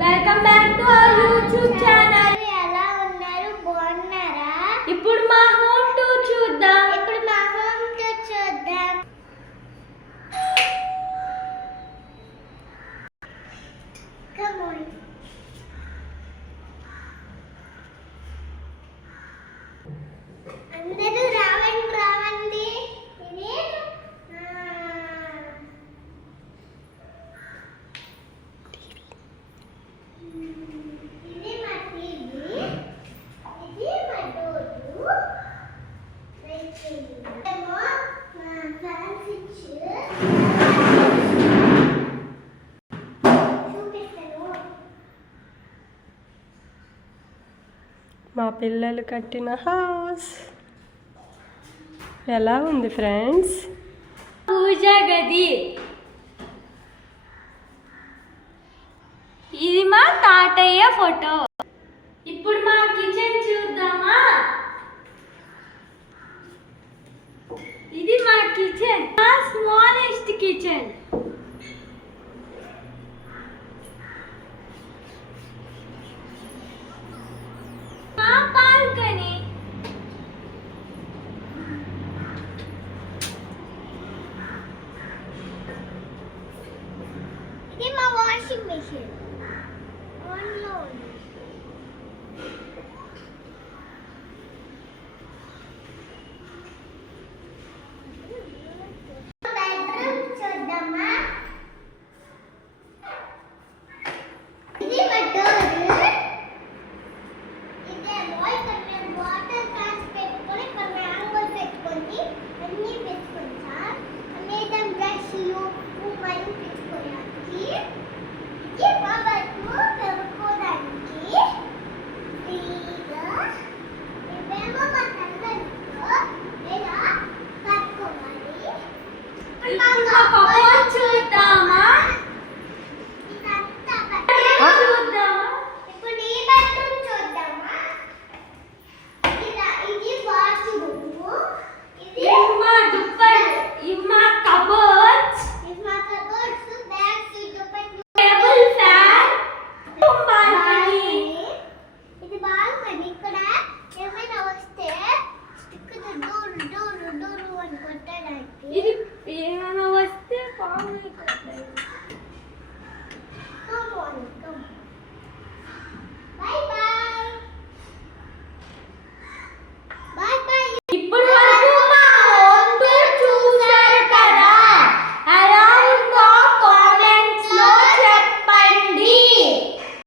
Welcome back to our YouTube channel. ఎలా ఉన్నారు? బాగున్నారా? ఇప్పుడు మా హోమ్ టూర్ చూద్దాం. Come on. అందరూ రావండి. ఇది మా టీవీ, ఇది మా డోరు, ఏమో మా ఫ్యాన్ స్విచ్ చూపిస్తాను. మా పిల్లలు కట్టిన హౌస్ ఎలా ఉంది ఫ్రెండ్స్? పూజ గది. ఇది మా తాతయ్య ఫోటో. ఇప్పుడు మా కిచెన్ చూద్దామా? ఇది మా కిచెన్, మా స్మాలెస్ట్ కిచెన్. మా బాల్కనీ. ఇది మా వాషింగ్ మెషిన్ ఆన్లో ఉంది.